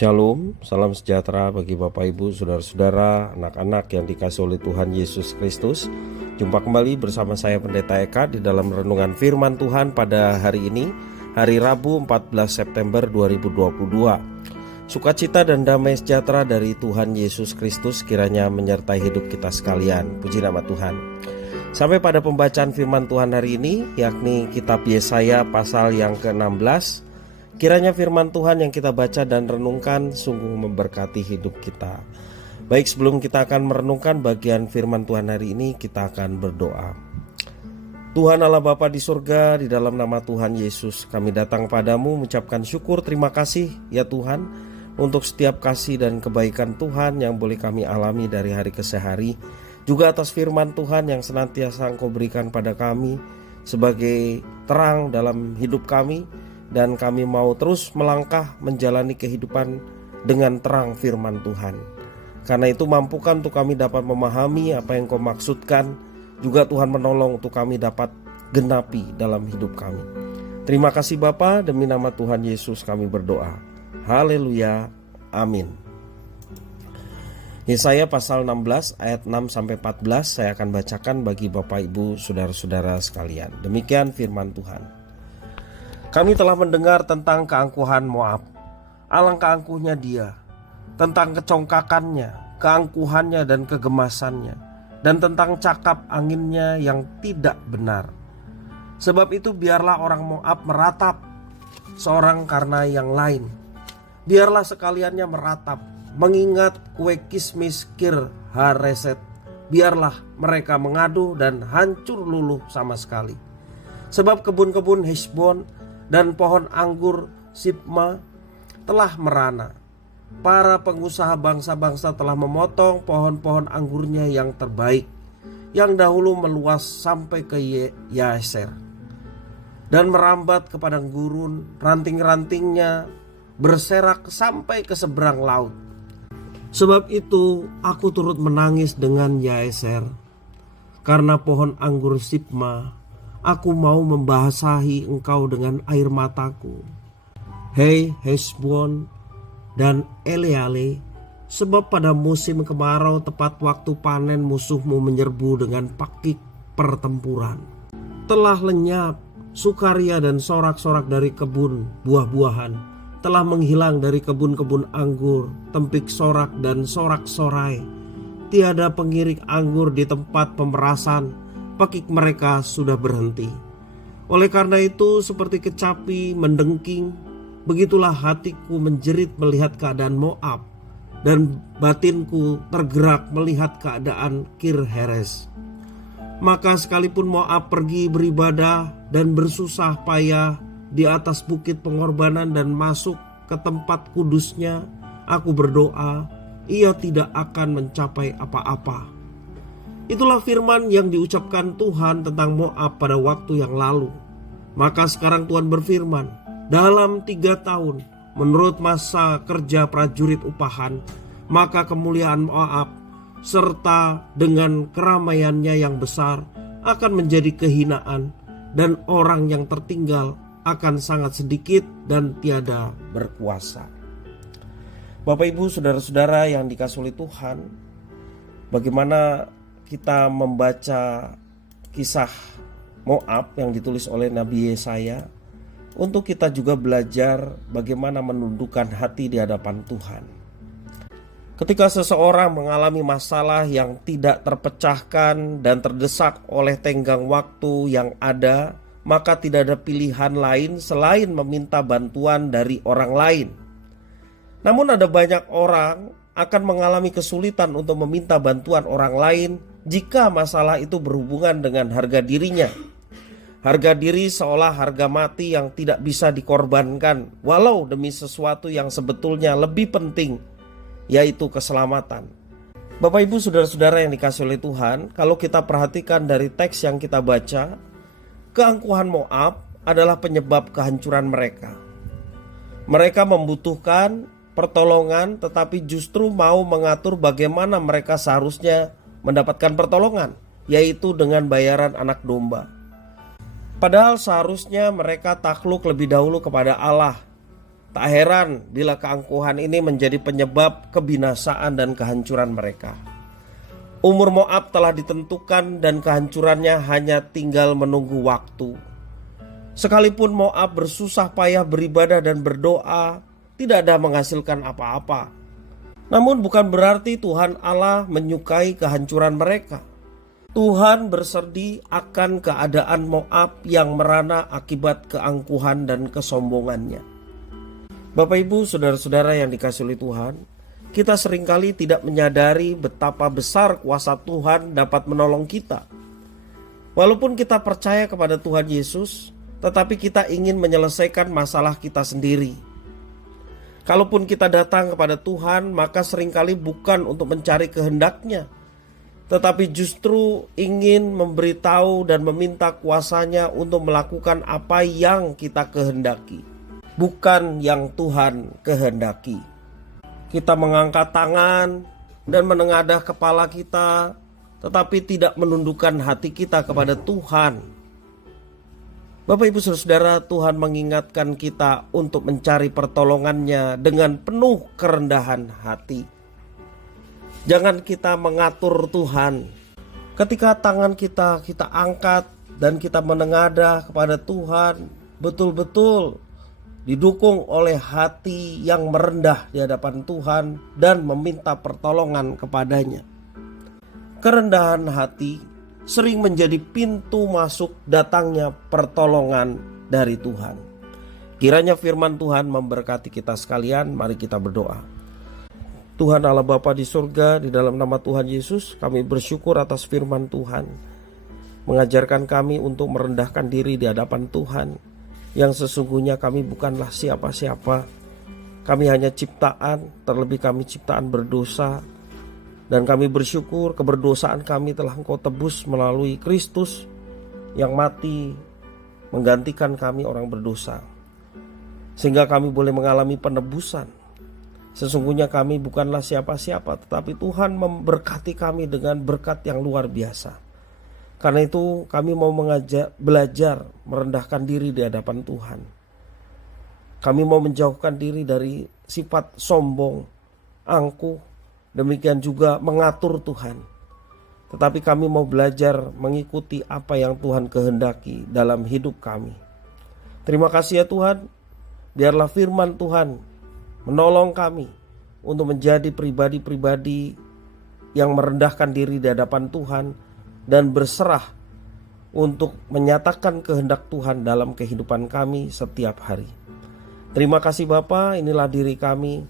Shalom, salam sejahtera bagi Bapak Ibu, Saudara-saudara, anak-anak yang dikasihi oleh Tuhan Yesus Kristus. Jumpa kembali bersama saya Pendeta Eka di dalam renungan firman Tuhan pada hari ini, hari Rabu 14 September 2022. Sukacita dan damai sejahtera dari Tuhan Yesus Kristus kiranya menyertai hidup kita sekalian. Puji nama Tuhan. Sampai pada pembacaan firman Tuhan hari ini, yakni kitab Yesaya pasal yang ke-16. Kiranya firman Tuhan yang kita baca dan renungkan sungguh memberkati hidup kita. Baik, sebelum kita akan merenungkan bagian firman Tuhan hari ini, kita akan berdoa. Tuhan Allah Bapa di surga, di dalam nama Tuhan Yesus, kami datang padamu mengucapkan syukur, terima kasih ya Tuhan, untuk setiap kasih dan kebaikan Tuhan yang boleh kami alami dari hari ke hari. Juga atas firman Tuhan yang senantiasa Engkau berikan pada kami sebagai terang dalam hidup kami. Dan kami mau terus melangkah menjalani kehidupan dengan terang firman Tuhan. Karena itu mampukan untuk kami dapat memahami apa yang Kau maksudkan. Juga Tuhan menolong untuk kami dapat genapi dalam hidup kami. Terima kasih Bapa, demi nama Tuhan Yesus kami berdoa. Haleluya, amin. Yesaya pasal 16 ayat 6-14 saya akan bacakan bagi Bapak Ibu Saudara-saudara sekalian. Demikian firman Tuhan. Kami telah mendengar tentang keangkuhan Moab, alangkah angkuhnya dia, tentang kecongkakannya, keangkuhannya dan kegemasannya, dan tentang cakap anginnya yang tidak benar. Sebab itu biarlah orang Moab meratap, seorang karena yang lain. Biarlah sekaliannya meratap, mengingat kue kismis Kir Hareset. Biarlah mereka mengadu dan hancur luluh sama sekali. Sebab kebun-kebun Heshbon dan pohon anggur Sibma telah merana. Para pengusaha bangsa-bangsa telah memotong pohon-pohon anggurnya yang terbaik, yang dahulu meluas sampai ke Yaser, dan merambat ke padang gurun. Ranting-rantingnya berserak sampai ke seberang laut. Sebab itu aku turut menangis dengan Yaser, karena pohon anggur Sibma. Aku mau membasahi engkau dengan air mataku. Hei Heshbon dan Eleale, sebab pada musim kemarau tepat waktu panen musuhmu menyerbu dengan pakik pertempuran. Telah lenyap sukaria dan sorak-sorak dari kebun buah-buahan. Telah menghilang dari kebun-kebun anggur tempik sorak dan sorak-sorai. Tiada pengirik anggur di tempat pemerasan. Pakik mereka sudah berhenti. Oleh karena itu seperti kecapi mendengking, begitulah hatiku menjerit melihat keadaan Moab, dan batinku tergerak melihat keadaan Kir Heres. Maka sekalipun Moab pergi beribadah dan bersusah payah di atas bukit pengorbanan dan masuk ke tempat kudusnya, aku berdoa, ia tidak akan mencapai apa-apa. Itulah firman yang diucapkan Tuhan tentang Moab pada waktu yang lalu. Maka sekarang Tuhan berfirman, dalam 3 tahun menurut masa kerja prajurit upahan, maka kemuliaan Moab serta dengan keramaiannya yang besar akan menjadi kehinaan, dan orang yang tertinggal akan sangat sedikit dan tiada berkuasa. Bapak Ibu Saudara-saudara yang dikasihi oleh Tuhan, bagaimana kita membaca kisah Moab yang ditulis oleh Nabi Yesaya, untuk kita juga belajar bagaimana menundukkan hati di hadapan Tuhan. Ketika seseorang mengalami masalah yang tidak terpecahkan dan terdesak oleh tenggang waktu yang ada, maka tidak ada pilihan lain selain meminta bantuan dari orang lain. Namun ada banyak orang akan mengalami kesulitan untuk meminta bantuan orang lain jika masalah itu berhubungan dengan harga dirinya. Harga diri seolah harga mati yang tidak bisa dikorbankan, walau demi sesuatu yang sebetulnya lebih penting, yaitu keselamatan. Bapak Ibu Saudara-saudara yang dikasihi oleh Tuhan, kalau kita perhatikan dari teks yang kita baca, keangkuhan Moab adalah penyebab kehancuran mereka. Mereka membutuhkan pertolongan, tetapi justru mau mengatur bagaimana mereka seharusnya mendapatkan pertolongan, yaitu dengan bayaran anak domba. Padahal seharusnya mereka takluk lebih dahulu kepada Allah Tak heran bila keangkuhan ini menjadi penyebab kebinasaan dan kehancuran mereka. Umur Moab telah ditentukan dan kehancurannya hanya tinggal menunggu waktu. Sekalipun Moab bersusah payah beribadah dan berdoa, tidak ada menghasilkan apa-apa. Namun bukan berarti Tuhan Allah menyukai kehancuran mereka. Tuhan bersedih akan keadaan Moab yang merana akibat keangkuhan dan kesombongannya. Bapak Ibu, saudara-saudara yang dikasihi oleh Tuhan, kita seringkali tidak menyadari betapa besar kuasa Tuhan dapat menolong kita. Walaupun kita percaya kepada Tuhan Yesus, tetapi kita ingin menyelesaikan masalah kita sendiri. Kalaupun kita datang kepada Tuhan, maka seringkali bukan untuk mencari kehendak-Nya, tetapi justru ingin memberitahu dan meminta kuasa-Nya untuk melakukan apa yang kita kehendaki, bukan yang Tuhan kehendaki. Kita mengangkat tangan dan menengadah kepala kita, tetapi tidak menundukkan hati kita kepada Tuhan. Bapak Ibu Saudara, Tuhan mengingatkan kita untuk mencari pertolongan-Nya dengan penuh kerendahan hati. Jangan kita mengatur Tuhan. Ketika tangan kita angkat dan kita menengadah kepada Tuhan, betul-betul didukung oleh hati yang merendah di hadapan Tuhan dan meminta pertolongan kepadanya. Kerendahan hati sering menjadi pintu masuk datangnya pertolongan dari Tuhan. Kiranya firman Tuhan memberkati kita sekalian. Mari kita berdoa. Tuhan Allah Bapa di surga, di dalam nama Tuhan Yesus, kami bersyukur atas firman Tuhan. Mengajarkan kami untuk merendahkan diri di hadapan Tuhan, yang sesungguhnya kami bukanlah siapa-siapa. Kami hanya ciptaan, terlebih kami ciptaan berdosa. Dan kami bersyukur keberdosaan kami telah Engkau tebus melalui Kristus yang mati menggantikan kami orang berdosa, sehingga kami boleh mengalami penebusan. Sesungguhnya kami bukanlah siapa-siapa, tetapi Tuhan memberkati kami dengan berkat yang luar biasa. Karena itu kami mau belajar merendahkan diri di hadapan Tuhan. Kami mau menjauhkan diri dari sifat sombong, angkuh, demikian juga mengatur Tuhan. Tetapi kami mau belajar mengikuti apa yang Tuhan kehendaki dalam hidup kami. Terima kasih ya Tuhan, biarlah firman Tuhan menolong kami untuk menjadi pribadi-pribadi yang merendahkan diri di hadapan Tuhan dan berserah untuk menyatakan kehendak Tuhan dalam kehidupan kami setiap hari. Terima kasih Bapa, inilah diri kami.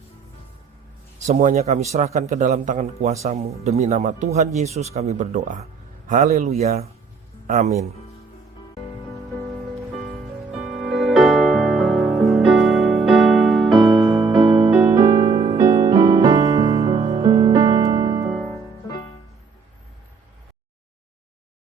Semuanya kami serahkan ke dalam tangan kuasa-Mu. Demi nama Tuhan Yesus kami berdoa. Haleluya. Amin.